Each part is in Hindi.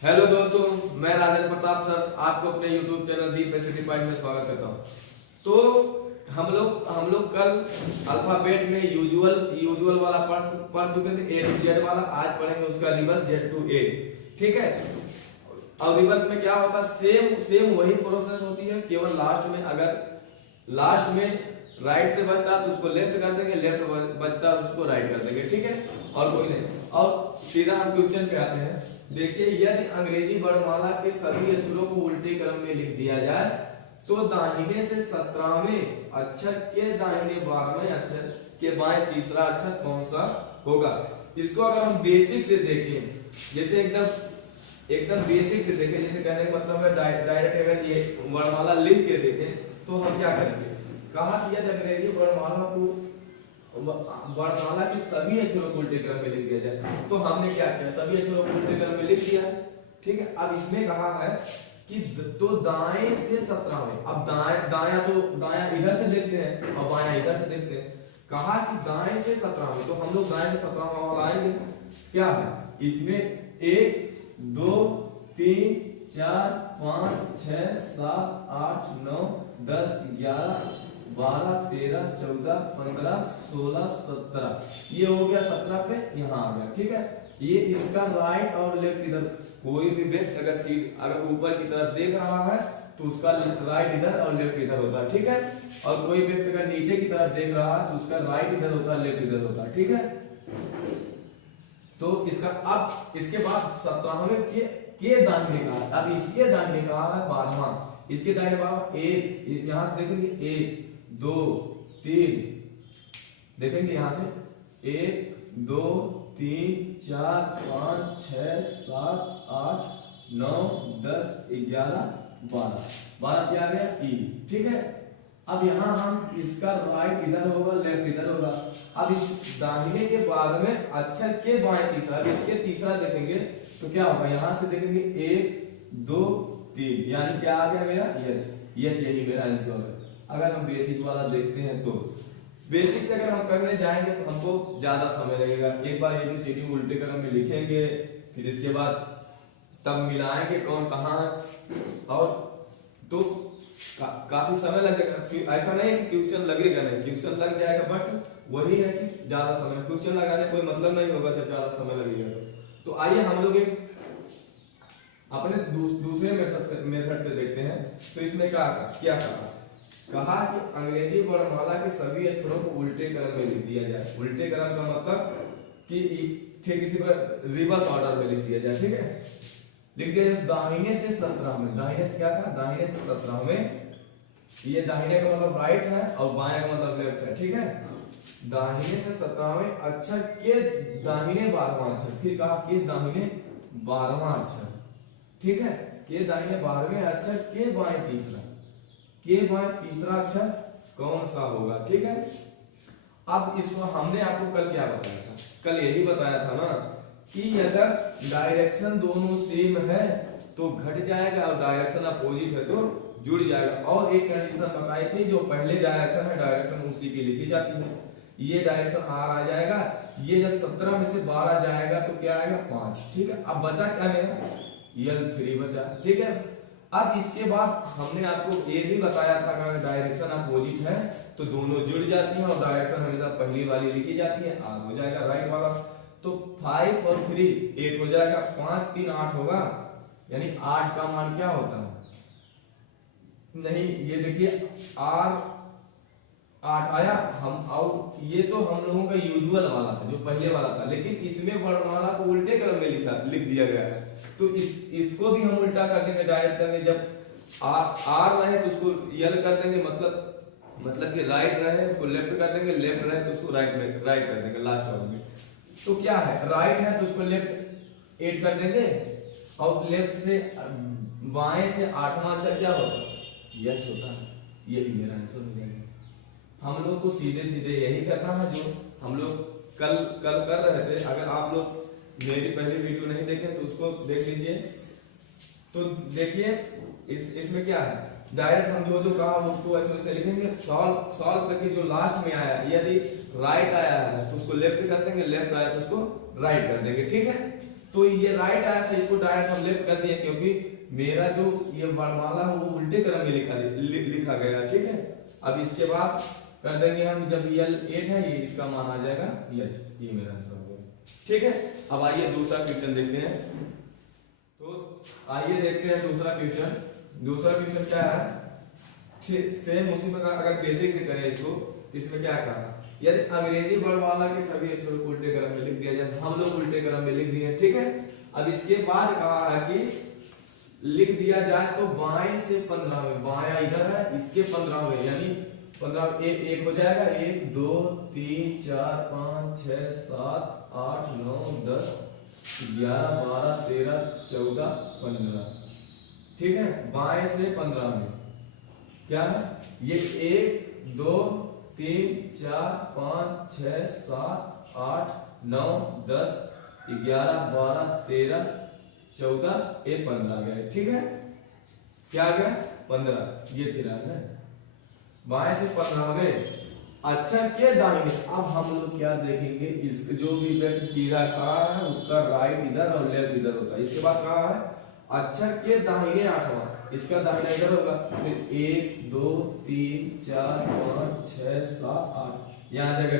हेलो दोस्तों, मैं राजेंद्र प्रताप सर आपको अपने YouTube चैनल दीप सर्टिफाइड में स्वागत करता हूँ। तो हम लोग कल अल्फाबेट में यूजुअल वाला पढ़ चुके थे, ए टू जेड वाला। आज पढ़ेंगे उसका रिवर्स, जेड टू ए। ठीक है। और रिवर्स में क्या होता है, सेम वही प्रोसेस होती है, केवल लास्ट में राइट से बचता है तो उसको लेफ्ट कर देंगे, लेफ्ट बचता है तो उसको राइट कर देंगे। ठीक है, और कोई नहीं। और सीधा हम क्वेश्चन पे आते हैं। देखिए, यदि अंग्रेजी वर्णमाला के सभी अक्षरों को उल्टे क्रम में लिख दिया जाए तो दाहिने से 17वें अक्षर के दाहिने 12वें अक्षर के बाएं तीसरा अक्षर कौन सा होगा। इसको अगर हम बेसिक से देखें, जैसे एकदम बेसिक से देखें, जैसे कहने का मतलब है डायरेक्ट अगर ये वर्णमाला लिख के देखें तो हम क्या करेंगे। कहा कि यदि अंग्रेजी वर्णमाला के सभी अक्षरों को उल्टे क्रम में लिख दिया जाए, तो हमने क्या किया, सभी अक्षरों को उल्टे क्रम में लिख दिया। ठीक है। अब इसमें कहा है कि तो दाएं से 17वें, अब दाया इधर से देखते हैं और बाया इधर से देखते हैं। कहा कि दाएं से 17वें, तो हम लोग दाएं से 17वां वाला आएंगे। क्या है इसमें 1 2 3 4 5 6 7 8 9 10 11 12 13 14 15 16 17, ये हो गया 17 पे, यहाँ आ गया। ठीक है। ये इसका राइट और लेफ्ट इधर, कोई भी व्यक्ति अगर ऊपर की तरफ देख रहा है तो उसका राइट इधर और लेफ्ट इधर होता है। ठीक है। और कोई व्यक्ति अगर नीचे की तरफ देख रहा है तो उसका राइट इधर होता है, लेफ्ट इधर होता है। ठीक है। तो इसका अब इसके बाद 17वें के दाहिने का, अब इसके दाहिने का है 12वां, इसके दाहिने 12वां, एक यहां से देखेंगे 1 2 3, देखेंगे यहां से 1 2 3 4 5 6 7 8 9 10 11 12 क्या आ गया ई। ठीक है। अब यहां हम इसका राइट इधर होगा, लेफ्ट इधर होगा। अब इस दाहिने के बाद में अक्षर के बाएं तीसरा, अब इसके तीसरा देखेंगे तो क्या होगा, यहां से देखेंगे 1 2 3, यानी क्या आ गया मेरा यच, यही मेरा आंसर है। अगर हम बेसिक वाला देखते हैं तो बेसिक से अगर हम करने जाएंगे तो हमको ज्यादा समय लगेगा। एक बार ABCD उल्टे क्रम में लिखेंगे, फिर इसके बाद तब मिलाएंगे कौन कहाँ है, और तो काफी समय लगेगा। ऐसा नहीं है कि क्वेश्चन लगेगा नहीं, क्वेश्चन लग जाएगा, बट वही है कि ज्यादा समय, क्वेश्चन लगाने कोई मतलब नहीं होगा जब ज्यादा समय लगेगा। तो आइए हम लोग एक अपने दूसरे मेथड से देखते हैं। तो इसमें क्या कहा कि अंग्रेजी वर्णमाला के सभी अक्षरों को उल्टे क्रम में लिख दिया जाए। उल्टे क्रम का मतलब कि ठीक इसी पर रिवर्स ऑर्डर में लिख दिया जाए। ठीक है। लिख दिया जाए दाहिने से 17वें, दाहिने से क्या था, दाहिने से 17वें, ये दाहिने का मतलब राइट है और बाएं का मतलब लेफ्ट है। ठीक है। दाहिने से 17वें अक्षर के दाहिने 12वां अक्षर, फिर कहा कि दाहिने 12वां अक्षर। ठीक है। के दाहिने 12वें अक्षर के बाएं तीसरा, के बाएं तीसरा अक्षर कौन सा होगा। ठीक है। अब इसको हमने आपको कल क्या बताया था, कल यही बताया था ना कि अगर डायरेक्शन दोनों सेम है तो घट जाएगा और डायरेक्शन अपोजिट है तो जुड़ जाएगा। और एक कंडीशन बताई थी, जो पहले डायरेक्शन है डायरेक्शन उसी की लिखी जाती है। ये डायरेक्शन आर आ जाएगा, ये जब 17 में से 12 जाएगा तो क्या आएगा 5। ठीक है। अब बचा क्या मेरा L3 बचा। ठीक है। अब इसके बाद हमने आपको ये भी बताया था कि अगर डायरेक्शन अपोजिट है तो दोनों जुड़ जाती हैं और डायरेक्शन हमेशा पहली वाली लिखी जाती है, आर हो जाएगा राइट वाला। तो 5 और 3 8 हो जाएगा, 5 3 8 होगा, यानी 8 का मान क्या होता है, नहीं ये देखिए आर 8 आया। हम और ये तो हम लोगों का यूजुअल वाला था, जो पहले वाला था, लेकिन इसमें वर्णमाला को उल्टे क्रम में लिख दिया गया है। तो इसको भी हम उल्टा कर देंगे, डायरेक्ट करेंगे। जब आर रहे तो उसको यल कर देंगे, मतलब कि राइट रहे उसको लेफ्ट कर देंगे, लेफ्ट रहे तो उसको राइट कर देंगे लास्ट वाले में। तो क्या है, राइट है तो उसको लेफ्ट 8 कर देंगे, और लेफ्ट से बाएं से 8वां अक्षर क्या होता है, यच होता है। यही मेरा आंसर हो जाएगा। हम लोग को सीधे यही करना है जो हम लोग कल कर रहे थे। अगर आप लोग मेरी पहली वीडियो नहीं देखे तो उसको देख लीजिए। तो देखिए इसमें क्या है, डायरेक्ट हम जो कहा उसको ऐसे से लिखेंगे, सॉल्व करके जो लास्ट में आया, यदि राइट आया है तो उसको लेफ्ट कर देंगे, लेफ्ट आया तो उसको राइट कर देंगे। ठीक है। तो ये राइट आया था, इसको डायरेक्ट हम लेफ्ट कर दिए क्योंकि मेरा जो ये वर्णमाला है वो उल्टे क्रम में लिखा गया। ठीक है, अब इसके बाद कर देंगे हम, जब यल 8 है ये इसका मान आ जाएगा यच, ये मेरा आंसर हो गया। ठीक है, अब आइए दूसरा क्वेश्चन देखते हैं। तो आइए देखते हैं दूसरा क्वेश्चन। दूसरा क्वेश्चन क्या है, सेम उसी प्रकार अगर बेसिक से करें इसको, इसमें क्या कहा, यदि अंग्रेजी वर्णमाला के सभी अक्षरों को उल्टे क्रम में लिख दिया जाए, हम लोग उल्टे क्रम में लिख दिए। ठीक है, अब इसके बाद कहा है कि लिख दिया जाए तो बाएं से 15 में, बाया इधर है, इसके 15 में, यानी 15 एक हो जाएगा, 1 2 3 4 5 6 7 8 9 10 11 12 13 14 15। ठीक है, बाएं से 15 में क्या है, ये 1 2 3 4 5 6 7 8 9 10 11 12 13 14 एक 15 आ गया। ठीक है, क्या आ गया 15, ये 13 है। बाएं से 15 में अक्षर के दाहिने, अब हम लोग क्या देखेंगे, इसके जो भी व्यक्ति सीधा खड़ा है उसका राइट इधर और लेफ्ट इधर होता है। इसके बाद कहा है अक्षर के दाहिने 8वां, इसका दाहिना इधर होगा, फिर 1 2 3 4 5 6 7 8 यहाँ आ जाएगा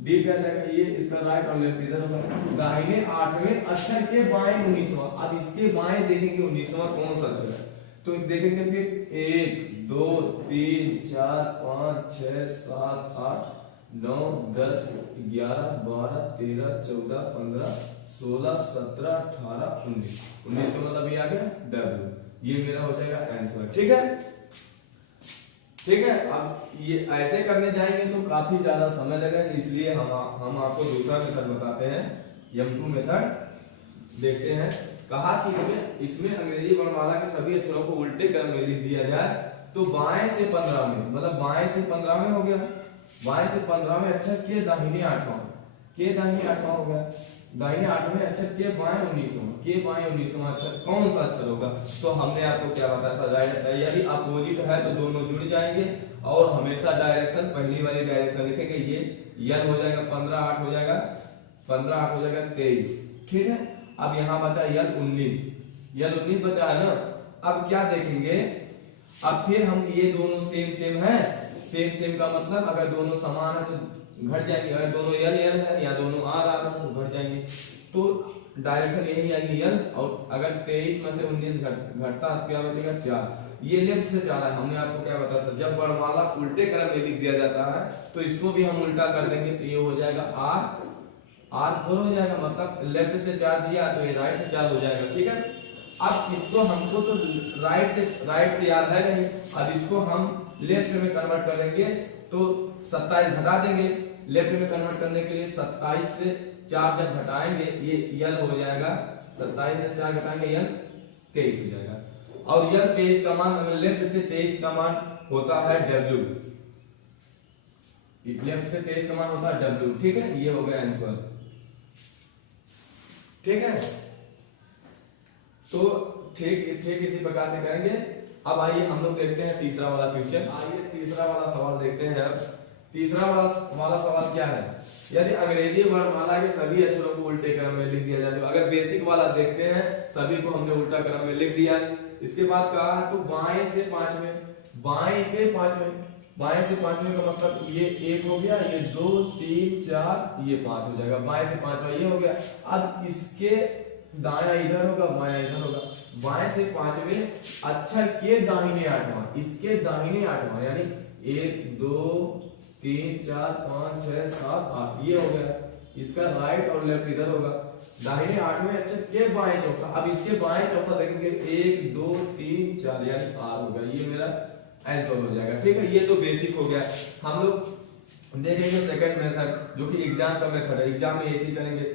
डी क्या जाएगा, ये इसका राइट और लेफ्ट इधर होगा। दाहिने 8वें अक्षर के बाएं 19वां, अब इसके बाएं देखेंगे 19वां कौन सा अक्षर है, तो देखेंगे फिर 1 2 3 4 5 6 7 8 9 10 11 12 13 14 15 16 17 18 19, 19 का मतलब ये आ गया डब्ल्यू, ये मेरा हो जाएगा आंसर। ठीक है, ठीक है, अब ये ऐसे करने जाएंगे तो काफी ज्यादा समय लगेगा, इसलिए हम आपको दूसरा मेथड बताते हैं, M2 मेथड देखते हैं। कहा कि इसमें अंग्रेजी वर्णमाला के सभी अक्षरों को उल्टे क्रम में लिख दिया जाए तो बाएं से 15 में, मतलब बाएं से 15 में हो गया, बाएं से 15 में अक्षर के दाहिने 8वां, के दाहिने 8वां हो गया, दाहिने 8वें अक्षर के बाएं 19वां, के बाएं 19वां अक्षर कौन सा अक्षर होगा, तो हमने आपको क्या बताया था, यदि अपोजिट है तो दोनों जुड़ जाएंगे और हमेशा डायरेक्शन पहली वाली डायरेक्शन लिखेंगे, ये यल हो जाएगा 15 8 हो जाएगा, 15 8 हो जाएगा 23। ठीक है, अब यहाँ बचा यल 19, यल 19 बचा है ना। अब क्या देखेंगे, अब फिर हम ये दोनों सेम सेम है, सेम सेम का मतलब अगर दोनों समान है तो घट जाएंगे, अगर दोनों यल यल है या दोनों आर आर है तो घट जाएंगे, तो डायरेक्शन यही आएगी यल, और अगर 23 में से 19 घटता है तो क्या बचेगा 4, ये लेफ्ट से 4 है। हमने आपको क्या बताया था, जब वर्णमाला उल्टे क्रम में लिख दिया जाता है तो इसको भी हम उल्टा कर देंगे, तो ये हो जाएगा आर 4 हो जाएगा, मतलब लेफ्ट से 4 दिया तो ये राइट से 4 हो जाएगा। ठीक है, अब इसको हमको तो राइट से याद है नहीं, अब इसको हम लेफ्ट में कन्वर्ट करेंगे तो 27 घटा देंगे, लेफ्ट में कन्वर्ट करने के लिए 27 से 4 जब घटाएंगे ये यल हो जाएगा, 27 में 4 घटाएंगे यल 23 हो जाएगा, और यल 23 का मान, लेफ्ट से 23 का मान होता है डब्ल्यू, लेफ्ट से 23 का मान होता है डब्ल्यू। ठीक है, ये हो गया आंसर। ठीक है, तो ठीक इसी प्रकार से करेंगे। अब आइए हम लोग देखते हैं तीसरा वाला क्वेश्चन, आइए तीसरा वाला सवाल देखते हैं। अब तीसरा वाला सवाल क्या है, यदि अंग्रेजी वर्णमाला के सभी अक्षरों को उल्टे क्रम में लिख दिया जाए, तो अगर बेसिक वाला देखते हैं सभी को हमने उल्टा क्रम में लिख दिया, इसके बाद कहा तो बाएं से 5वें, बाएं से 5वें, बाएं से 5वें का मतलब ये 1 हो गया, ये 2 3 4 ये 5 हो जाएगा, बाएं से 5वां ये हो गया। अब इसके दाया इधर होगा, बाया इधर होगा, बाएं से 5वें अक्षर के दाहिने 8वां, इसके दाहिने 8वां, यानी 1 2 3 4 5 6 7 8 ये हो गया, इसका राइट और लेफ्ट इधर होगा, दाहिने 8वें अक्षर के बाएं चौथा, अब इसके बाएं चौथा देखेंगे 1 2 3 4 यानी आर होगा, ये मेरा आंसर हो जाएगा। ठीक है, ये तो बेसिक हो गया। हम लोग देखेंगे सेकंड मेथड जो कि एग्जाम का मेथड है, एग्जाम में ऐसे करेंगे।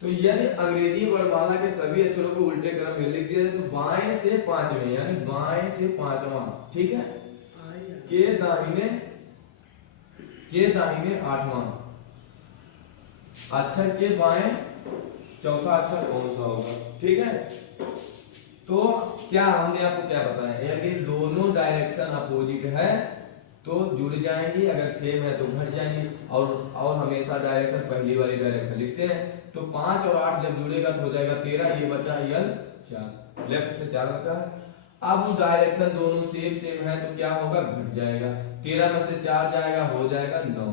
तो यदि अंग्रेजी वर्णमाला के सभी अक्षरों को उल्टे क्रम में लिख दिया जाए तो बाएं से 5वें, यानी बाएं से 5वां, ठीक है, के दाहिने 8वां अक्षर के बाएं चौथा अक्षर कौन सा होगा। ठीक है, तो क्या हमने आपको क्या बताया, यदि दोनों डायरेक्शन अपोजिट है तो जुड़ जाएंगी, अगर सेम है तो घट जाएंगी, और हमेशा डायरेक्शन पहली वाली डायरेक्शन लिखते हैं। तो 5 और 8 जब जुड़ेगा तो हो जाएगा 13, ये बचा यल 4, लेफ्ट से 4 बचा है। अब डायरेक्शन दोनों सेम है तो क्या होगा, घट जाएगा, 13 में से 4 जाएगा, हो जाएगा 9।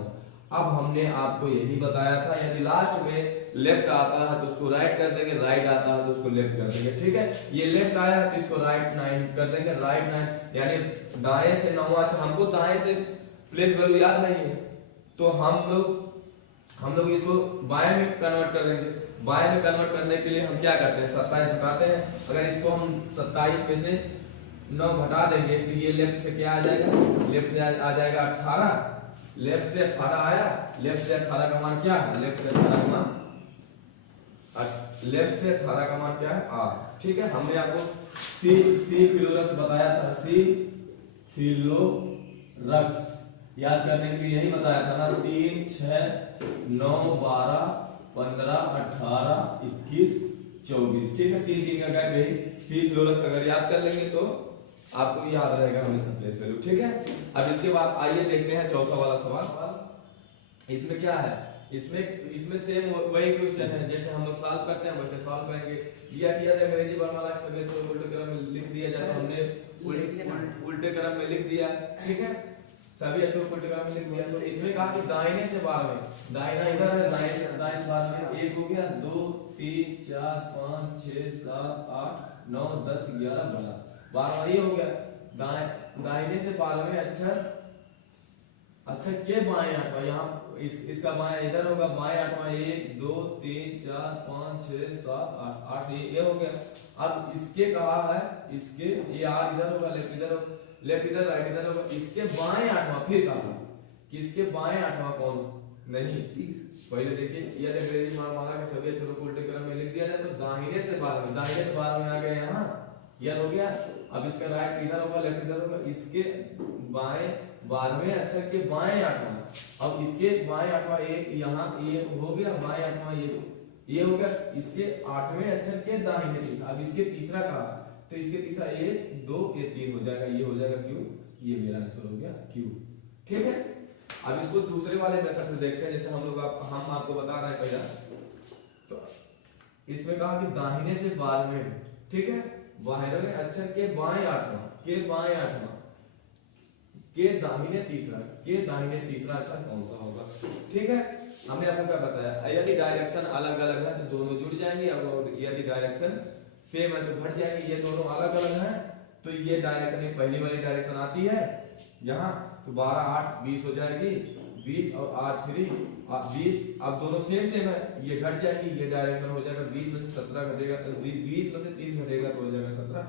अब हमने आपको यही बताया था, यदि लास्ट में लेफ्ट आता है तो उसको राइट कर देंगे, राइट आता है तो उसको लेफ्ट कर देंगे, ठीक है। ये लेफ्ट आया है तो इसको राइट 9 कर देंगे, राइट 9 यानी दाएं से 9। अच्छा, हमको दाएं से प्लेस वैल्यू याद नहीं है तो हम लोग इसको बाएं में कन्वर्ट कर देंगे। बाएं में कन्वर्ट करने के लिए हम क्या करते हैं, 27 घटाते हैं। अगर इसको हम 27 में से 9 घटा देंगे तो ये लेफ्ट से क्या आ जाएगा, लेफ्ट से आ जाएगा 18, लेफ्ट से 18 आया, लेफ्ट से 18 का मान क्या है, लेफ्ट से 18 का मान क्या है, 8, ठीक है। हमने आपको सी फिलोरक्स बताया था, सी फिलोरक्स याद करने के लिए यही बताया था ना, 3, 6, 9, 12, 15, 18, 21, 24, ठीक है। 3 का गैप यही सी फिलोरक्स अगर याद कर लेंगे तो आपको याद रहेगा हमेशा प्लेस वैल्यू, ठीक है। अब इसके बाद आइए देखते हैं चौथा वाला सवाल। इसमें क्या है, इसमें सेम वही क्वेश्चन है जैसे हम लोग सॉल्व करते हैं वैसे सॉल्व करेंगे। दिया जाए अंग्रेजी वर्णमाला के सभी अक्षरों को उल्टे क्रम में लिख दिया जाए तो हमने उल्टे क्रम में लिख दिया, ठीक है। सभी अक्षरों को उल्टे क्रम में लिख दिया। तो इसमें कहा कि दाहिने से 12वें, दाहिना इधर है, दाहिने 12वें 1 हो गया, 2, 3, 4, 5, 6, 7, 8, 9, 10, 11, 12 ये हो गया। दाहिने से 12वें अक्षर के बाएं 8वां, यहाँ इसका बाएं इधर होगा, बाएं 8वां 1, 2, 3, 4, 5, 6, 7, 8 ये हो गया। अब इसके कहा है, इसके ये आर इधर होगा, लेफ्ट इधर राइट इधर होगा, इसके बाएं 8वां फिर कहा कि इसके बाएं 8वां कौन, नहीं पहले देखिए यदि अंग्रेजी वर्णमाला के सभी अक्षरों को उल्टे क्रम में लिख दिया जाए तो दाहिने से 12वें आ गए यहाँ, यह हो गया। अब इसका राइट इधर होगा, लेफ्ट इधर होगा, इसके बाएं 12वें अक्षर के बाएं 8वां, अब इसके बाएं 8वां एक यहाँ ये हो गया, बाएं 8वां ये हो गया, इसके 8वें अक्षर के दाहिने तीसरा। अब इसके तीसरा कहा तो इसके तीसरा 1, 2, ये 3 हो जाएगा, ये हो जाएगा क्यू, ये मेरा आंसर हो गया क्यू, ठीक है। अब इसको दूसरे वाले मेथड से देखते हैं, जैसे हम आपको बता रहे हैं पहला, तो इसमें कहा कि दाहिने से 12वें, ठीक है, 12वें अक्षर के बाएं 8वां के दाहिने तीसरा अक्षर कौन सा होगा, ठीक है। हमने आपको क्या बताया, यदि डायरेक्शन अलग अलग है तो दोनों जुड़ जाएंगे, और यदि डायरेक्शन सेम है तो घट जाएंगे। ये दोनों अलग अलग हैं तो ये डायरेक्शन पहली वाली डायरेक्शन आती है यहाँ, तो 12, 8, 20 हो जाएगी, 20 और 8, 3, 20। अब दोनों सेम है, ये घट जाएगी, ये डायरेक्शन हो जाएगा 20 में से 17 घटेगा तो 20 में से 3 घटेगा तो हो जाएगा 17।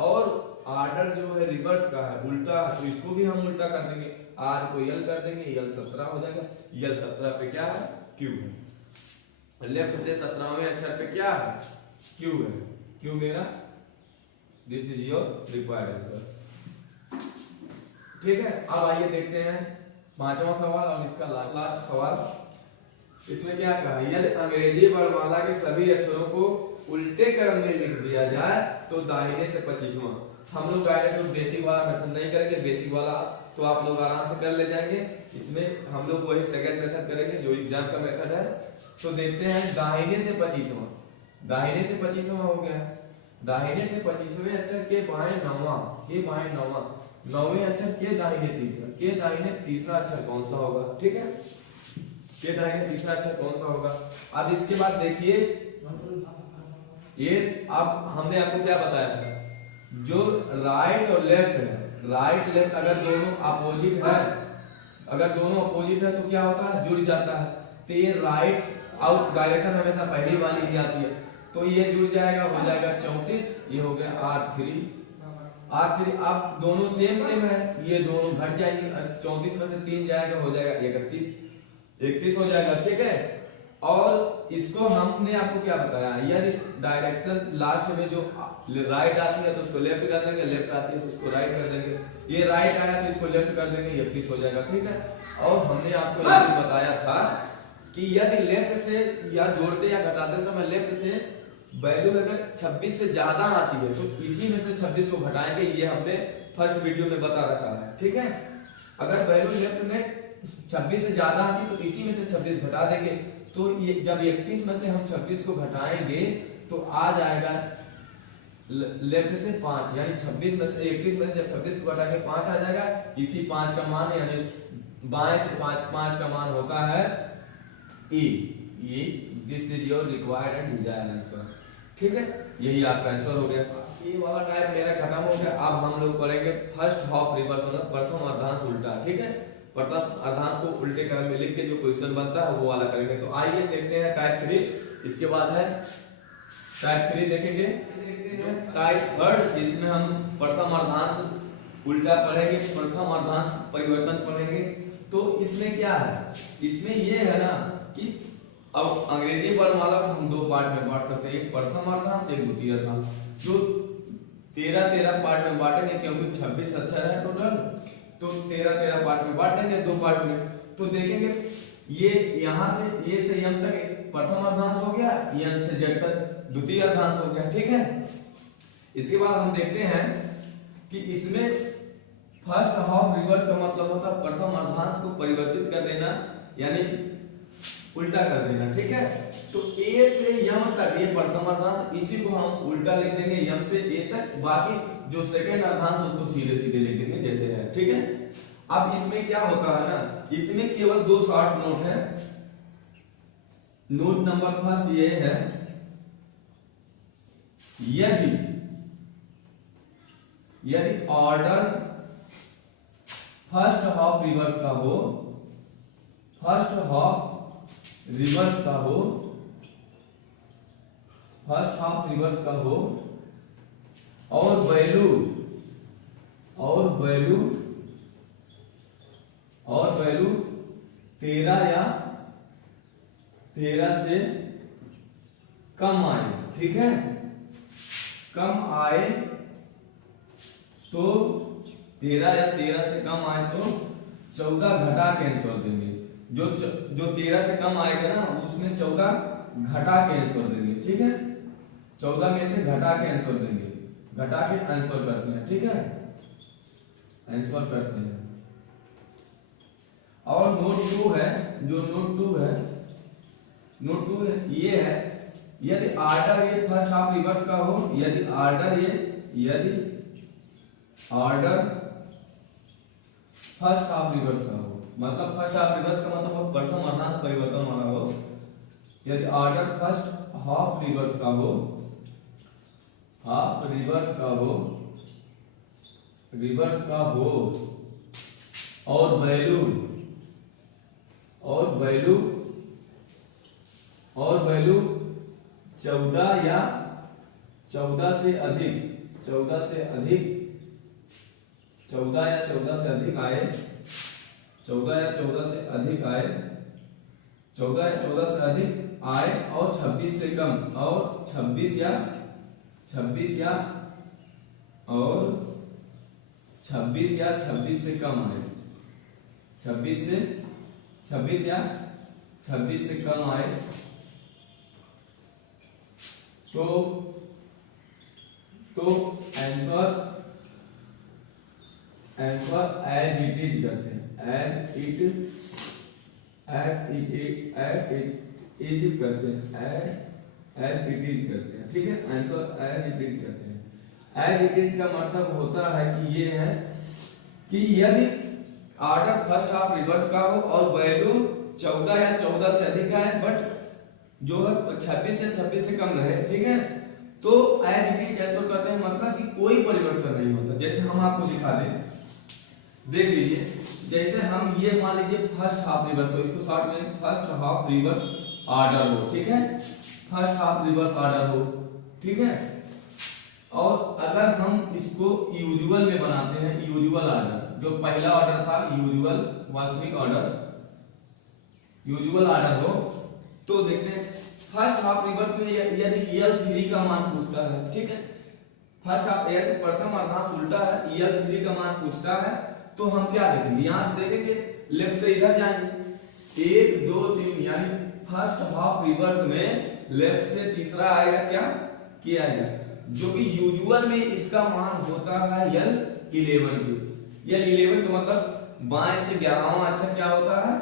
और आर्डर जो है रिवर्स का है, उल्टा, तो इसको भी हम उल्टा कर देंगे, आर को यल कर देंगे, यल 17 हो जाएगा, यल 17 पे क्या है, क्यू है। लेफ्ट से 17वें अक्षर पे क्या है, क्यू है, क्यू मेरा, this is your required answer, ठीक है। अब आइए देखते हैं 5वां सवाल और इसका लास्ट सवाल। इसमें क्या कहा, यदि अंग्रेजी वर्णमाला के सभी अक्षरों को उल्टे क्रम में लिख दिया जाए तो दाहिने से 25वां। हम लोग डायरेक्ट बेसिक वाला मेथड नहीं करेंगे, बेसिक वाला तो आप लोग आराम से कर ले जाएंगे, इसमें हम लोग वही सेकंड मेथड करेंगे जो एग्जाम का मेथड है। तो देखते हैं दाहिने से 25वां, दाहिने से 25वां हो गया, दाहिने से 25वें अक्षर के बाएं 9वां, 9वें अक्षर के दाहिने तीसरा अक्षर कौन सा होगा, ठीक है, के दाहिने तीसरा अक्षर कौन सा होगा। अब इसके बाद देखिए ये, अब हमने आपको क्या बताया था, जो राइट और लेफ्ट है, राइट लेफ्ट अगर दोनों अपोजिट है तो क्या होता है, जुड़ जाता है। तो ये राइट आउट डायरेक्शन हमेशा पहली वाली ही आती है, तो ये जुड़ जाएगा, हो जाएगा 34, ये हो गया R3। अब दोनों सेम है, ये दोनों घट जाएंगे, 34 में से 3 जाएगा, हो जाएगा 31 हो जाएगा, ठीक है। और इसको हमने आपको क्या बताया, यदि डायरेक्शन लास्ट में जो राइट आती है तो उसको लेफ्ट कर देंगे, लेफ्ट आती है तो उसको राइट कर देंगे, ये राइट आया तो इसको लेफ्ट कर देंगे, ये 30 हो जाएगा, ठीक है। और हमने आपको ये भी बताया था कि यदि लेफ्ट से या जोड़ते या घटाते समय लेफ्ट से वैल्यू अगर 26 से ज्यादा आती है तो इसी में से 26 को घटाएंगे, ये हमने फर्स्ट वीडियो में बता रखा है, ठीक है। अगर वैल्यू लेफ्ट में 26 से ज्यादा आती तो इसी में से 26 घटा देंगे, तो ये जब 31 में से हम 26 को घटाएंगे तो आ जाएगा लेफ्ट से 5, यानी 26 में से 31 में से जब 26 को घटाएंगे 5 आ जाएगा। इसी 5 का मान यानी बाएं से 5 का मान होता है E। ये this is your required and desired answer. ठीक है, यही आपका आंसर हो गया। ये वाला टाइप मेरा खत्म हो गया। अब हम लोग करेंगे फर्स्ट हाफ रिवर्स, मतलब प्रथम अर्धांश उल्टा। ठीक है, प्रथम अर्धांश को उल्टे क्रम में लिख के जो क्वेश्चन बनता है वो वाला करेंगे। तो आइए देखते हैं टाइप 3। इसके बाद है टाइप 3 देखेंगे। टाइप 3 जिसमें हम प्रथम अर्धांश उल्टा पढ़ेंगे, प्रथम अर्धांश परिवर्तन पढ़ेंगे। तो इसमें क्या है, इसमें ये है ना कि अब अंग्रेजी वर्णमाला को हम 2 पार्ट में बांट सकते हैं, एक प्रथम अर्धांश एक द्वितीय अर्धांश। जो 13 पार्ट में बांटेंगे क्योंकि 26 अक्षर है टोटल, तो 13 पार्ट में बांट देंगे 2 पार्ट में। तो देखेंगे ये यहां से ये से यम तक प्रथम अर्धांश हो गया, यम से जेड तक द्वितीय अर्धांश हो गया। ठीक है, इसके बाद हम देखते हैं कि इसमें फर्स्ट हाफ रिवर्स का मतलब होता है प्रथम अर्धांश को परिवर्तित कर देना, यानी उल्टा कर देना। ठीक है, तो ए से यम तक ये प्रथम अर्धांश, इसी को हम उल्टा लिख देंगे यम से ए तक। बाकी जो सेकंड अर्धांश उसको सीधे सीधे लिख देंगे जैसे है। ठीक है, अब इसमें क्या होता है ना, इसमें केवल 2 शॉर्ट नोट है। नोट नंबर फर्स्ट ये है, यदि ऑर्डर फर्स्ट हाफ रिवर्स का हो, फर्स्ट हाफ रिवर्स का हो, फर्स्ट हाफ रिवर्स का हो और वैल्यू 13 या 13 से कम आए। ठीक है, कम आए तो 13 या 13 से कम आए तो 14 घटा के आंसर देंगे। जो 13 से कम आएगा ना उसमें 14 घटा के आंसर देंगे। ठीक है, 14 में से घटा के आंसर देंगे, घटा के आंसर करते हैं। ठीक है, आंसर करते हैं। और नोट 2 है, जो नोट 2 है, नोट 2 है ये है, यदि ऑर्डर ये फर्स्ट हाफ रिवर्स का हो, यदि ऑर्डर फर्स्ट हाफ रिवर्स का हो, मतलब फर्स्ट हाफ रिवर्स का मतलब प्रथम अर्धांश परिवर्तन वाला हो। यदि ऑर्डर फर्स्ट हाफ रिवर्स का हो, हाफ रिवर्स का हो, रिवर्स का हो और वैल्यू 14 या 14 से अधिक, 14 से अधिक, 14 या 14 से अधिक आए, 14 या 14 से अधिक आए, 14 या 14 से अधिक आए और 26 से कम, और 26 या और 26 या 26 से कम आए, 26 या 26 से कम आए तो आंसर एज इट इज करते हैं, एज इट इज करते हैं। ठीक है, आंसर एज इट इज करते हैं। एज इट इज का मतलब होता है कि ये है कि यदि ऑर्डर फर्स्ट हाफ रिवर्स का हो और वैल्यू 14 या 14 से अधिक है, बट जो है 26 या 26 से कम रहे। ठीक है, तो एज इट इज आंसर करते हैं, मतलब कि कोई परिवर्तन नहीं होता। जैसे हम आपको दिखा दें, देख लीजिए, जैसे हम ये मान लीजिए फर्स्ट हाफ रिवर्स, तो इसको शॉर्ट में फर्स्ट हाफ रिवर्स ऑर्डर हो। ठीक है, फर्स्ट हाफ रिवर्स ऑर्डर हो। ठीक है, और अगर हम इसको यूजुअल में बनाते हैं, यूजुअल ऑर्डर, जो पहला ऑर्डर था यूजुअल वास्तविक ऑर्डर, यूजुअल ऑर्डर हो, तो देखते हैं फर्स्ट हाफ रिवर्स में यदि EL3 का मान पूछता है। ठीक है, फर्स्ट हाफ यदि प्रथम अर्धांश उल्टा है, EL3 का मान पूछता है, तो हम क्या देखेंगे, यहां से देखेंगे, लेफ्ट से इधर जाएंगे, 1 2 3, यानी फर्स्ट हाफ रिवर्स में लेफ्ट से तीसरा आएगा, क्या आएगा, जो कि यूजुअल में इसका मान होता है L11। L11 का मतलब बाएं से 11वां अक्षर क्या होता है,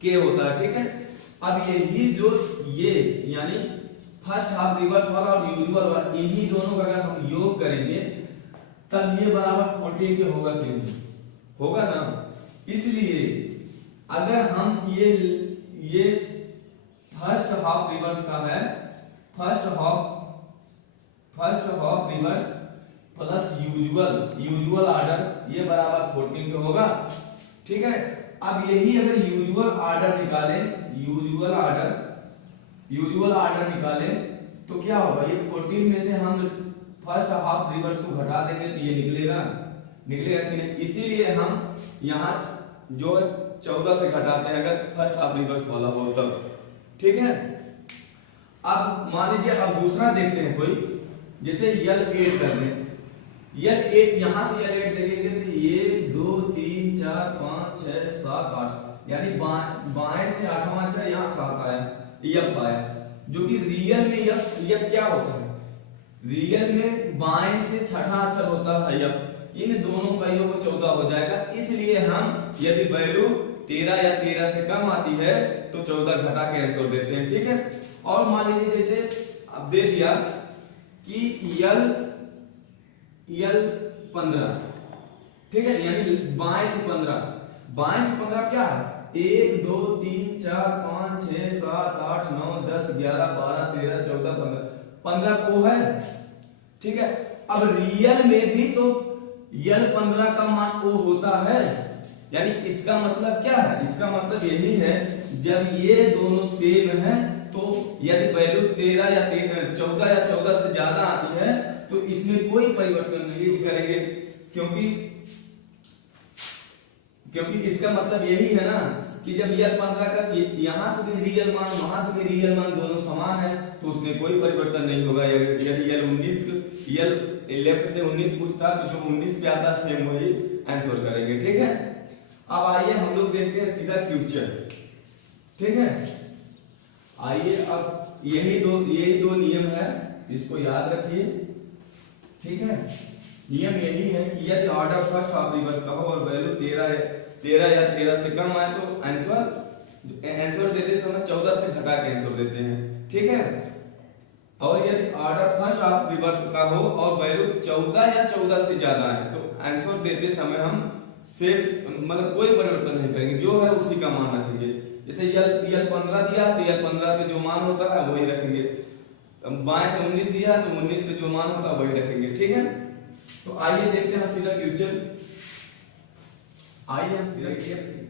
K होता है। ठीक है, अब यही जो ये यानी फर्स्ट हाफ रिवर्स वाला और यूजुअल वाला, इन्हीं दोनों का अगर हम योग करेंगे तब ये बराबर 14 के होगा कि नहीं? होगा ना। इसलिए अगर हम ये फर्स्ट हाफ रिवर्स का है, first half reverse plus usual order ये बराबर 14 के होगा। ठीक है, अब यही अगर यूजुअल आर्डर निकाले तो क्या होगा, ये 14 में से हम फर्स्ट हाफ रिवर्स को घटा देंगे तो ये निकलेगा कि नहीं? इसीलिए हम यहाँ जो 14 से घटाते हैं अगर फर्स्ट हाफ रिवर्स वाला हो तब। ठीक है, अब मान लीजिए अब दूसरा देखते हैं कोई, जैसे L8 कर दें। L8 यहां से L8 देखेंगे तो 1 2 3 4 5 6 7 8 यानी बाएं से 8वां अक्षर यहाँ 7 आया, F आया, जो कि रियल में F क्या होता है? रियल में बाएं से छठा अक्षर होता है F। इन दोनों का योग 14 हो जाएगा। इसलिए हम यदि वैल्यू 13 या 13 से कम आती है तो 14 घटा के आंसर देते हैं। ठीक है, और मान लीजिए जैसे अब दे दिया कि L 15, ठीक है, यानी बाएं से 15 क्या है? 1 2 3 4 5 6 7 8 9 10 11 12 13 14 15 को है। ठीक है, अब रियल में भी तो L15 का मान O होता है, यानी इसका मतलब क्या है? इसका मतलब यही है जब ये दोनों सेम है तो यदि वैल्यू 13 या 14 या 14 से ज्यादा आती है तो इसमें कोई परिवर्तन नहीं करेंगे, क्योंकि इसका मतलब यही है ना कि जब L15 का यहां से भी रियल मान वहां से भी रियल मान दोनों समान है तो उसमें कोई परिवर्तन नहीं होगा। यदि L लेफ्ट से 19 पूछता तो जो 19 पे आता सेम वही आंसर करेंगे। ठीक है, अब आइए हम लोग देखते हैं सीधा क्वेश्चन। ठीक है, आइए अब यही दो नियम है, इसको याद रखिए। ठीक है, नियम यही है कि यदि ऑर्डर फर्स्ट हाफ रिवर्स का हो और वैल्यू 13 या 13 से कम आए तो आंसर देते समय 14 से घटा के आंसर देते हैं। ठीक है, और यदि ऑर्डर फर्स्ट हाफ रिवर्स का हो और वैल्यू 14 या 14 से ज्यादा है तो आंसर देते समय हम मतलब कोई परिवर्तन नहीं करेंगे, जो है उसी का मान रखेंगे। जैसे L15 दिया तो L15 पे जो मान होता है वही रखेंगे, बाएं से 19 दिया तो 19 पे जो मान होता है वही रखेंगे। ठीक है, तो आइए देखते हैं सीधा क्वेश्चन। आइए हम सीधा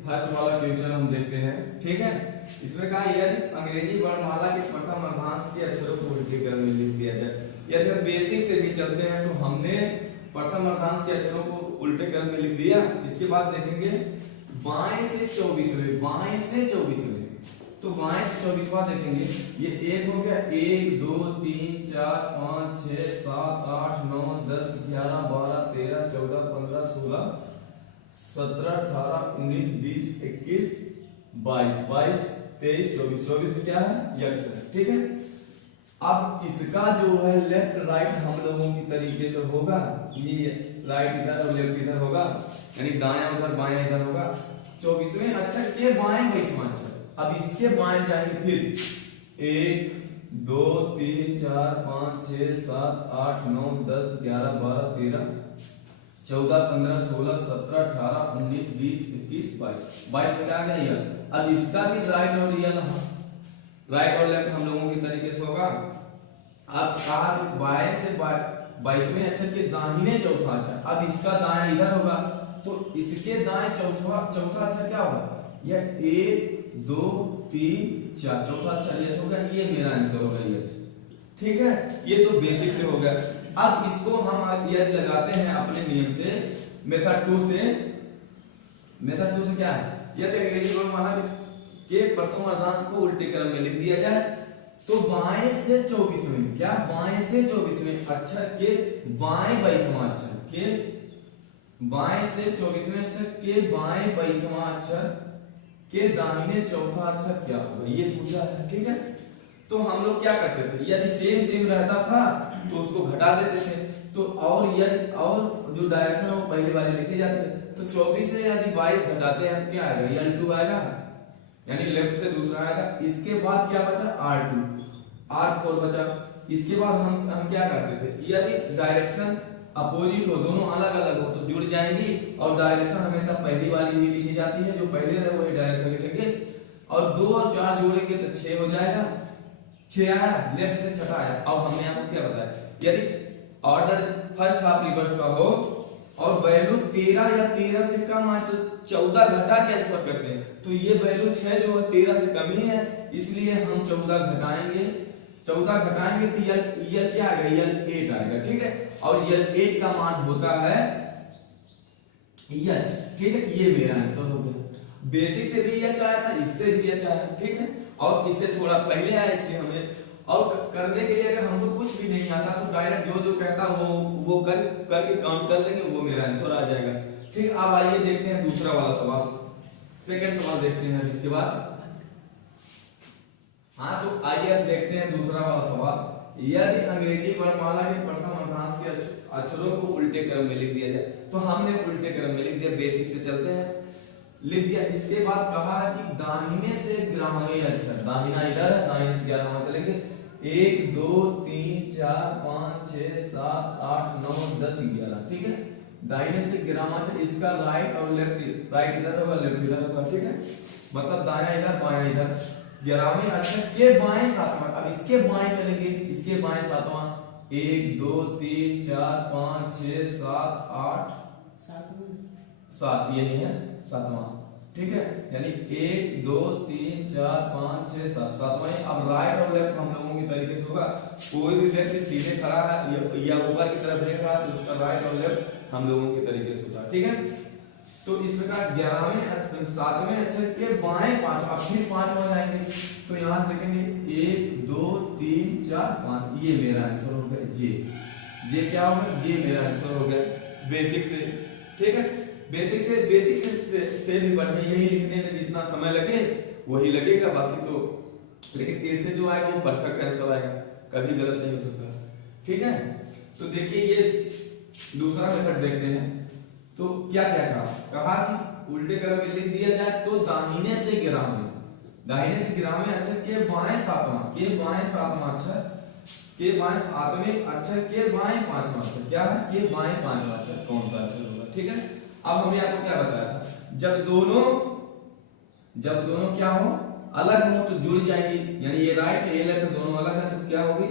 फर्स्ट वाला क्वेश्चन हम देखते हैं। ठीक है, इसमें कहा यदि अंग्रेजी वर्णमाला के प्रथम अर्धांश के अक्षरों को उल्टे क्रम में लिख दिया जाए। यदि हम बेसिक से भी चलते हैं तो हमने प्रथम अर्धांश के अक्षरों को उल्टे क्रम में लिख दिया। इसके बाद देखेंगे बाएं से 24वें, तो बाएं से 24वां देखेंगे, ये 1 हो गया, 1 2 3 4 5 6 7 8 9 10 11 12 13 14 15 16 17 18 19 20 21 22 23 24 क्या है? यस। ठीक है, अब इसका जो है लेफ्ट राइट हम लोगों की तरीके से होगा, ये राइट इधर और लेफ्ट इधर होगा, यानी दायां उधर बायां इधर होगा। 24वें अक्षर के बाएं 22वां अक्षर, अब इसके बाएं जाएंगे फिर 1 2 3 4 5 6 7 8 9 10 11 12 13 14 15 16 17 18 19 20 21 22 में आ गया। अब इसका भी राइट और लेफ्ट हम लोगों के तरीके से होगा। अब कहा बाएं से 22वें अक्षर के दाहिने चौथा अक्षर, अब इसका दायां इधर होगा तो इसके दाएं चौथा अक्षर क्या होगा? यह 1 2 3 4 चौथा अक्षर ये होगा, ये मेरा आंसर होगा ये। ठीक है, ये तो बेसिक से हो गया। अब इसको हम यदि लगाते हैं अपने नियम से, मेथड 2 से क्या है? यदि अंग्रेजी वर्णमाला के प्रथम अर्धांश को उल्टे क्रम में लिख दिया जाए तो बाएं से 24वें, क्या बाएं से 24वें अक्षर के बाएं 22वां अक्षर के, बाएं से 24वें अक्षर के बाएं 22वां अक्षर के दाहिने चौथा अक्षर क्या होगा, ये पूछा है। ठीक है, तो हम लोग क्या करते थे, यदि सेम रहता था तो उसको घटा देते थे, तो और जो डायरेक्शन है वो पहले वाले लिखे जाते हैं। तो 24 से यदि 22 घटाते हैं तो क्या आएगा? L2 आएगा। यानी लेफ्ट से दूसरा आएगा। इसके बाद क्या बचा, R2, R4 बचा। इसके बाद हम क्या करते थे, यदि डायरेक्शन अपोजिट हो, दोनों अलग अलग हो तो जुड़ जाएंगी, और डायरेक्शन हमेशा पहली वाली ही लिखी जाती है, जो पहले रहे वही डायरेक्शन लिखेंगे, और 2 और 4 जोड़ेंगे तो 6 हो जाएगा। 6 आया, लेफ्ट से छठा आया। अब हमने आपको क्या बताया, यदि ऑर्डर फर्स्ट हाफ रिवर्स का हो और वैल्यू 13 या 13 से कम आए तो 14 घटा के आंसर करते हैं। तो ये वैल्यू 6 जो है 13 से कम ही है, इसलिए हम 14 घटाएंगे। 14 घटाएंगे तो यल क्या आएगा, यल 8 आएगा, ठीक है। और यल 8 का मान होता है यच, ठीक है। ये मेरा आंसर हो गया। बेसिक से भी यच आया था, इससे भी यच आया, ठीक है। और इससे थोड़ा पहले आया, इसलिए हमें और करने के लिए अगर हमको कुछ भी नहीं आता तो डायरेक्ट जो जो कहता वो करके काउंट कर लेंगे, वो मेरा आंसर आ जाएगा, ठीक। अब आइए देखते हैं दूसरा वाला सवाल, सेकंड सवाल देखते हैं इसके बाद। हाँ, तो आइए अब देखते हैं दूसरा वाला सवाल। यदि अंग्रेजी वर्णमाला के प्रथम अर्धांश के अक्षरों को उल्टे क्रम में लिख दिया जाए, तो हमने उल्टे क्रम में लिख दिया, बेसिक से चलते हैं, लिख दिया। इसके बाद कहा है कि दाहिने से ग्रामीण अक्षर, दाहिना इधर है, दाहिने से 11 वहां चलेंगे, 1 2 3 4 5 6 7 8 9 10 11, ठीक है। दाहिने से ग्रामांचल, इसका राइट और लेफ्ट, राइट इधर होगा, लेफ्ट इधर होगा, ठीक है। मतलब दायां इधर बायां इधर, 11वें अक्षर के बाएं सातवां। अब इसके बाएं चलेंगे, इसके बाएं सातवां, 1 2 3 4 5 6 7 8 7, यही है सातवां, ठीक है। यानी 1 2 3 4 5 6 7, सातवां। अब राइट और लेफ्ट हम लोगों की तरीके से होगा, कोई भी व्यक्ति सीधे खड़ा है या ऊपर की तरफ देख रहा है तो उसका राइट और लेफ्ट हम लोगों की तरीके से होगा, ठीक है। तो इस प्रकार 11वें 7वें अक्षर के बाएं 5, अब फिर 5 हो जाएंगे, तो यहां से देखेंगे 1 2 3 4 5, ये मेरा आंसर हो गया जे। जे क्या होगा, जे मेरा आंसर हो गया बेसिक से, ठीक है। बेसिक से भी पढ़ने, यही लिखने में जितना समय लगे वही लगेगा, बाकी तो लेकिन इससे जो आएगा वो परफेक्ट आंसर आएगा, कभी गलत नहीं हो सकता, ठीक है। तो देखिए ये दूसरा मेथड देखते हैं। तो क्या क्या कहा कि उल्टे क्रम में लिख दिया जाए तो दाहिने से ग्रामीण, दाहिने से ग्रामीण अक्षर के बाएं सातवां, के बाएं सातवां अक्षर, के बाएं सातवें अक्षर के बाएं पांचवां अक्षर, क्या है, के बाएं पांचवां अक्षर कौन सा अक्षर होगा, ठीक है। अब हमने आपको क्या बताया था, जब दोनों क्या हो, अलग हो तो जुड़ जाएंगी, यानी ये राइट है ये लेफ्ट दोनों अलग है तो क्या होगी,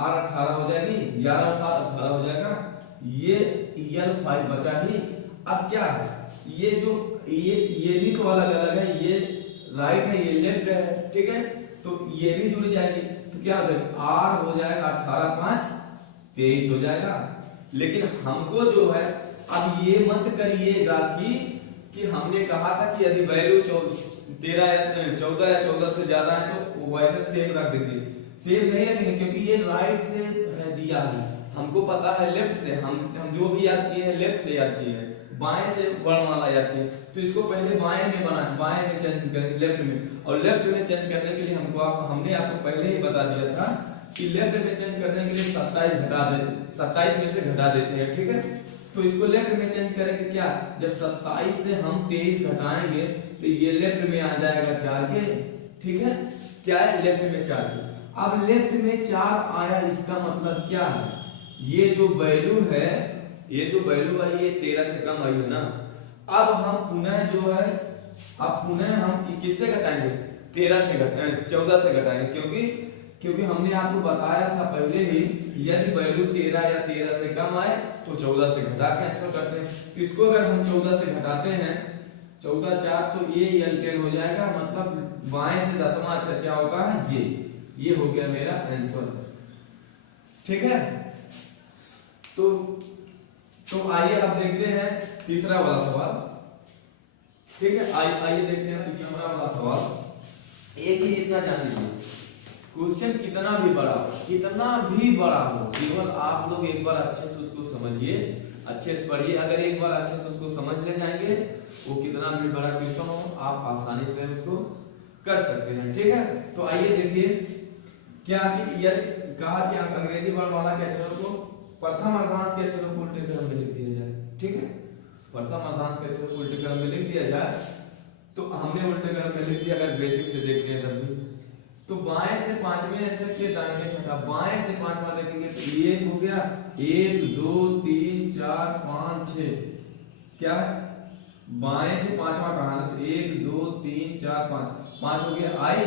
R 18 हो जाएगी, 11 7 18 हो जाएगा, ये यल 5 बचा ही। अब क्या है, ये जो ये भी तो अलग अलग है, ये राइट है ये लेफ्ट है, ठीक है। तो ये भी जुड़ जाएगी, तो क्या हो जाएगा, R हो जाएगा 18 5 23 हो जाएगा। लेकिन हमको जो है, अब ये मत करिएगा कि हमने कहा था कि यदि वैल्यू 13 या 14 या 14 से ज्यादा है तो वैसे सेम रख देंगे, सेम नहीं रखेंगे, क्योंकि ये राइट से है दिया है, हमको पता है लेफ्ट से, हम जो भी याद किए हैं लेफ्ट से याद किए हैं, बाएं से वर्णमाला याद किए, तो इसको पहले बाएं में बनाए, बाएं में चेंज करें लेफ्ट में, और लेफ्ट में चेंज करने के लिए हमने आपको पहले ही बता दिया था कि लेफ्ट में चेंज करने के लिए 27 घटा देते, 27 में से घटा देते हैं, ठीक है। तो इसको लेफ्ट में चेंज करेंगे, क्या, जब 27 से हम 23 घटाएंगे तो ये लेफ्ट में आ जाएगा 4 के, ठीक है। क्या है, लेफ्ट में 4 के। अब लेफ्ट में 4 आया, इसका मतलब क्या है, ये जो वैल्यू है, ये जो वैल्यू आई ये 13 से कम आई है ना। अब हम पुनः जो है, अब पुनः हम किससे घटाएंगे, 14 से घटाएंगे, क्योंकि हमने आपको बताया था पहले ही, यदि वैल्यू 13 या 13 से कम आए तो 14 से घटा के आंसर करते हैं। तो इसको अगर हम 14 से घटाते हैं, 14 4 तो ये L10 हो जाएगा, मतलब बाएं से 10वां अक्षर क्या होगा, जे। ये हो गया मेरा आंसर, ठीक है। तो आइए अब देखते हैं तीसरा वाला सवाल, ठीक है। आइए देखते हैं तीसरा वाला सवाल। एक चीज इतना जान लीजिए, क्वेश्चन कितना भी बड़ा हो, केवल आप लोग एक बार अच्छे से उसको समझिए, अच्छे से पढ़िए। अगर एक बार अच्छे से उसको समझ ले जाएंगे, वो कितना भी बड़ा क्वेश्चन हो आप आसानी से उसको कर सकते हैं, ठीक है। तो आइए देखिए क्या कि यदि कहा कि अंग्रेजी वर्णमाला के अक्षरों को प्रथम अर्धांश के अक्षरों को उल्टे क्रम में लिख दिया जाए, ठीक है। प्रथम अर्धांश के अक्षरों को उल्टे क्रम में लिख दिया जाए तो हमने उल्टे क्रम में लिख दिया, अगर बेसिक से देखते हैं तब भी। तो बाएं से पांचवें अक्षर के दाहिने छठा, बाएं से पांचवा देखेंगे तो एक हो गया, 1 2 3 4 5 6, क्या बाएं से पांचवा कहा, 1 2 3 4 5, 5 हो गया आई।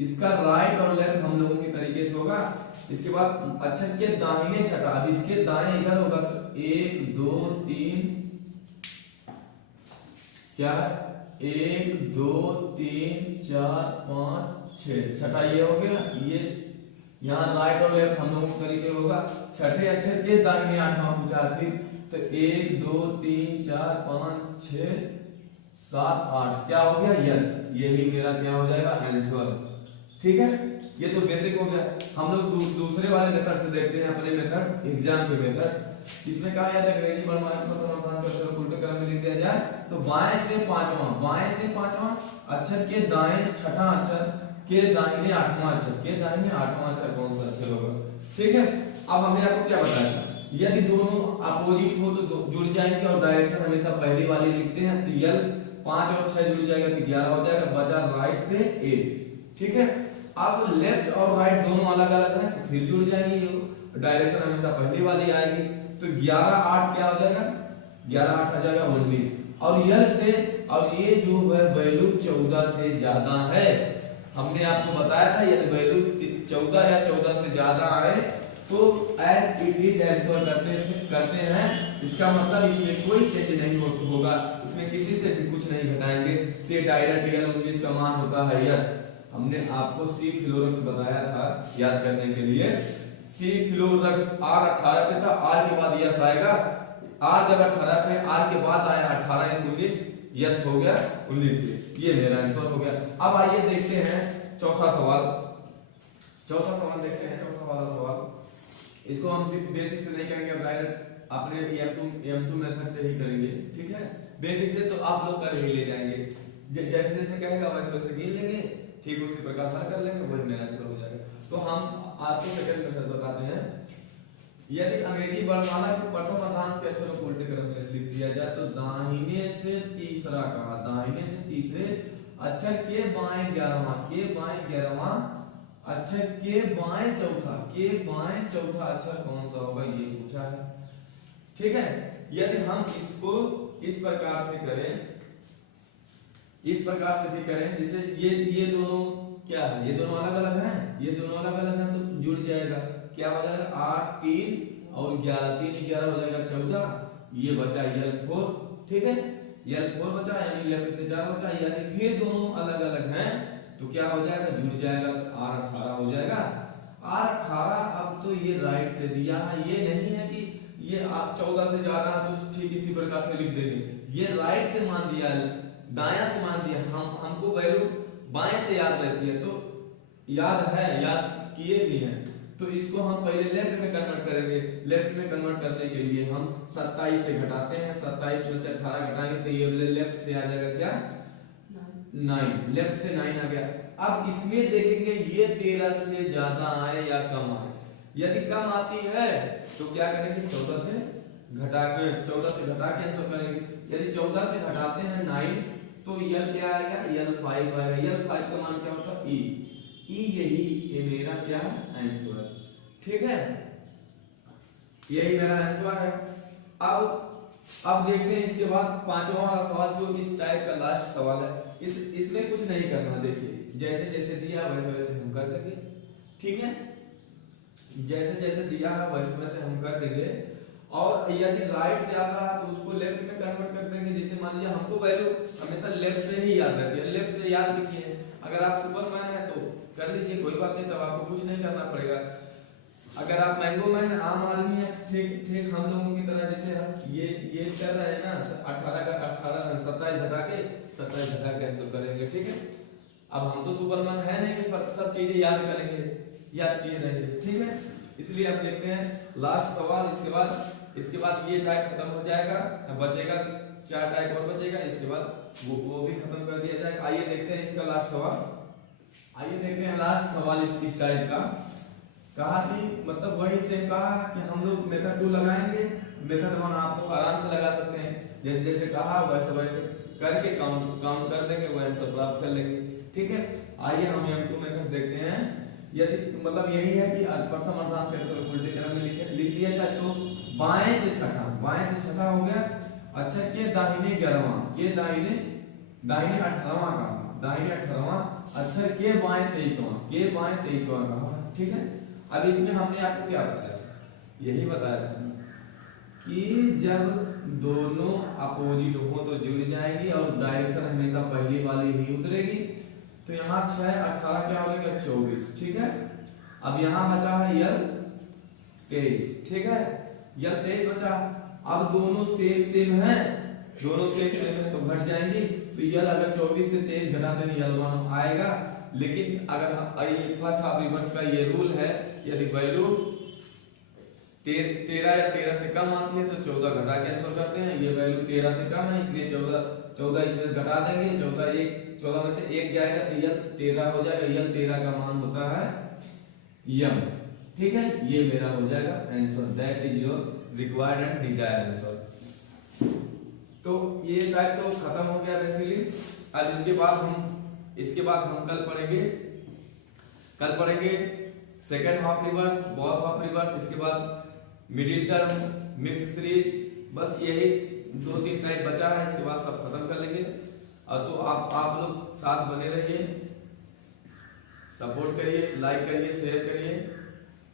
इसका राइट और लेफ्ट हम लोगों के तरीके से होगा। इसके बाद अक्षर के दाहिने छठा, अब इसके दाएं इधर होगा तो 1 2 3, क्या 1 2 3 4 5 6, छठा ये हो गया। ये यहाँ राइट और लेफ्ट हम लोगों के तरीके होगा। छठे अक्षर के दाहिने आठवां पूछा, फिर तो 1 2 3 4 5 6 7 8, क्या हो गया यस, यही मेरा क्या हो जाएगा आंसर। ठीक है, ये तो बेसिक हो गया। हम लोग दूसरे वाले मेथड से देखते हैं, अपने मेथड एग्जाम के मेथड। इसमें कहा जाता है अंग्रेजी वर्णमाला को समाधान कर उल्टे क्रम में लिख दिया जाए तो बाएं से पांचवां अक्षर के दाएं छठा अक्षर के दाहिने आठवां अक्षर के दाहिने आठवां अक्षर कौन सा अक्षर होगा। ठीक है, अब हमने आपको क्या बताया था, यदि दोनों अपोजिट हो तो जुड़ जाएंगे और डायरेक्शन हमेशा पहली वाली लिखते हैं। तो यल 5 और 6 जुड़ जाएगा तो 11 हो जाएगा, बचा राइट से 8। ठीक है, अब लेफ्ट और राइट दोनों अलग अलग हैं तो फिर जुड़ जाएंगे, डायरेक्शन हमेशा पहली वाली आएगी। तो 11 8 क्या हो जाएगा, 11 8 आ जाएगा 19। और यल से, और ये जो है वैल्यू 14 से ज्यादा है, हमने आपको बताया था यदि वैल्यू 14 या 14 से ज्यादा आए तो एज इट इज आंसर करते हैं। इसका मतलब इसमें कोई चेंज नहीं होगा, इसमें किसी से भी कुछ नहीं घटाएंगे। तो डायरेक्ट यल 19 का मान होता है यस। हमने आपको सी फ्लोरक्स बताया था याद करने के लिए। सी फ्लोरक्स आर 18 पे था, आर के बाद यस आएगा, आर जब 18 पे, आर के बाद आया 18 19, यस हो गया 19। ये मेरा आंसर हो गया। अब आइए देखते हैं चौथा सवाल देखते हैं, चौथा वाला सवाल। इसको हम बेसिक से नहीं करेंगे, डायरेक्ट अपने M2 मेथड से ही करेंगे। ठीक है, बेसिक से तो आप लोग कर ही ले जाएंगे, जैसे जैसे कहेगा वैसे वैसे गिन लेंगे, ठीक उसी प्रकार हल कर लेंगे, वही मेरा आंसर हो जाएगा। तो हम आपको सेकंड मेथड बताते हैं। यदि अंग्रेजी वर्णमाला के प्रथम अक्षांश के अक्षरों को उल्टे क्रम में लिख दिया जाए तो दाहिने से तीसरा कहा, दाहिने से तीसरे अक्षर के बाएं 11वां अक्षर के बाएं चौथा अक्षर कौन सा होगा, ये पूछा है। ठीक है, यदि हम इसको इस प्रकार से करें, इस प्रकार से भी करें, जैसे ये दोनों क्या है, ये दोनों अलग अलग हैं, ये दोनों अलग अलग हैं तो जुड़ जाएगा, क्या हो जाएगा 8 3 और 11, 3 11 हो जाएगा 14, ये बचा यल 4। ठीक है, यल 4 बचा, यानी लेफ्ट से 4 बचा, यानी फिर दोनों अलग अलग हैं तो क्या हो जाएगा, जुड़ जाएगा, आर 18 हो जाएगा। आर 18, अब तो ये राइट से दिया है, ये नहीं है कि ये आप 14 से ज्यादा है तो ठीक इसी प्रकार से लिख देंगे, ये राइट से मान दिया, दाया से मान दिया। हमको वैल्यू बाएं से याद रहती है, तो याद किए भी हैं, तो इसको हम पहले लेफ्ट में कन्वर्ट करेंगे। लेफ्ट में कन्वर्ट करने के लिए हम 27 से घटाते हैं, 27 में से 18 घटाएंगे तो ये लेफ्ट से आ जाएगा क्या 9, लेफ्ट से 9 आ गया। अब इसमें देखेंगे ये 13 से ज्यादा आए या कम आए, यदि कम आती है तो क्या करेंगे 14 से घटा के आंसर करेंगे। यदि 14 से घटाते हैं 9 तो यल क्या आएगा, यल 5 आएगा। यल 5 का मान क्या होता है ई, यही ये मेरा क्या आंसर है। ठीक है, यही मेरा आंसर है। अब देखते हैं इसके बाद पांचवा वाला सवाल, जो इस टाइप का लास्ट सवाल है। इसमें कुछ नहीं करना, देखिए जैसे जैसे दिया वैसे वैसे हम कर देंगे। ठीक है, जैसे जैसे दिया है वैसे वैसे हम कर देंगे। और यदि राइट से आता है तो उसको लेफ्ट में कन्वर्ट कर देंगे। जैसे मान लीजिए हमको वैल्यू हमेशा लेफ्ट से ही याद रहती है, लेफ्ट से याद रखिए। अगर आप सुपरमैन है तो कर लीजिए, कोई बात नहीं, तब आपको कुछ नहीं करना पड़ेगा। अगर आप मैंगो मैन आम आदमी है, ठीक हम लोगों की तरह, जैसे हम ये कर रहे हैं ना, 18 का 18 27 घटा के आंसर करेंगे। ठीक है, अब हम तो सुपरमैन है नहीं कि सब चीजें याद करेंगे, याद किए रहेंगे। ठीक है, इसलिए हम देखते हैं लास्ट सवाल। इसके बाद ये टाइप खत्म हो जाएगा, बचेगा 4 टाइप और बचेगा, इसके बाद वो भी खत्म कर दिया जाएगा। आइए देखते हैं इसका लास्ट सवाल। आइए देखते हैं लास्ट सवाल इस टाइप का। कहा कि मतलब वही से कहा कि हम लोग मेथड 2 लगाएंगे, मेथड 1 आप लोग आराम से लगा सकते हैं, जैसे जैसे कहा वैसे वैसे करके काउंट कर देंगे, वो आंसर प्राप्त कर लेंगे। ठीक है, आइए हम M2 मेथड देखते हैं। यदि मतलब यही है कि प्रथम अर्थात उल्टे क्रम में लिख दिया जाए तो बाएं से छठा हो गया। अच्छा, के दाहिने 11वां, के दाहिने 18वां का, दाहिने 18वां अक्षर के बाएं 23वां का। ठीक है, अब इसमें हमने आपको क्या बताया, यही बताया था कि जब दोनों अपोजिट हो तो जुड़ जाएंगी और डायरेक्शन हमेशा पहली वाली ही उतरेगी। तो यहाँ 6 18 क्या हो जाएगा 24। ठीक है, अब यहाँ बचा है यल 23। ठीक है, यल 23 बचा। अब दोनों सेम है तो घट जाएंगे। तो यल अगर 24 से 23 घटा देंगे यल 1 आएगा। लेकिन अगर फर्स्ट हाफ रिवर्स का ये रूल है, यदि वैल्यू 13 या 13 से कम आती है तो 14 घटा के आंसर करते हैं। ये वैल्यू 13 से कम है इसलिए 14 इसमें घटा देंगे। 14 में से 1 जाएगा तो यल 13 हो जाएगा। यल 13 का मान होता है यम। ठीक है, ये मेरा हो जाएगा answer, that is your required and desired answer. तो ये टाइप तो खत्म हो गया बेसिकली। अब इसके बाद हम कल पढ़ेंगे second half reverse, both half reverse, इसके बाद मिडिल टर्म, मिक्स सीरीज। बस यही 2-3 टाइप बचा है, इसके बाद सब खत्म कर लेंगे। और तो आप लोग साथ बने रहिए, सपोर्ट करिए, लाइक करिए, शेयर करिए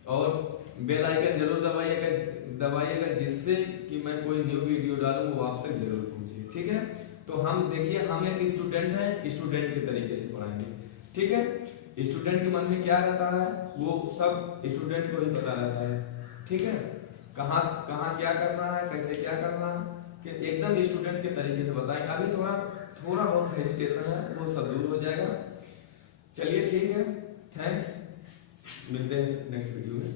और बेल आइकन जरूर दबाइएगा जिससे कि मैं कोई न्यू वीडियो डालूं वो आप तक जरूर पहुंचे। ठीक है, तो हम देखिए, हम एक स्टूडेंट हैं, स्टूडेंट के तरीके से पढ़ाएंगे। ठीक है, स्टूडेंट के मन में क्या रहता है वो सब स्टूडेंट को ही पता रहता है। ठीक है, कहाँ क्या करना है, कैसे क्या करना है, कि एकदम स्टूडेंट के तरीके से बताएंगे। अभी थोड़ा बहुत हेजिटेशन है, वो सब दूर हो जाएगा। चलिए ठीक है, थैंक्स, मिलते हैं नेक्स्ट वीडियो में।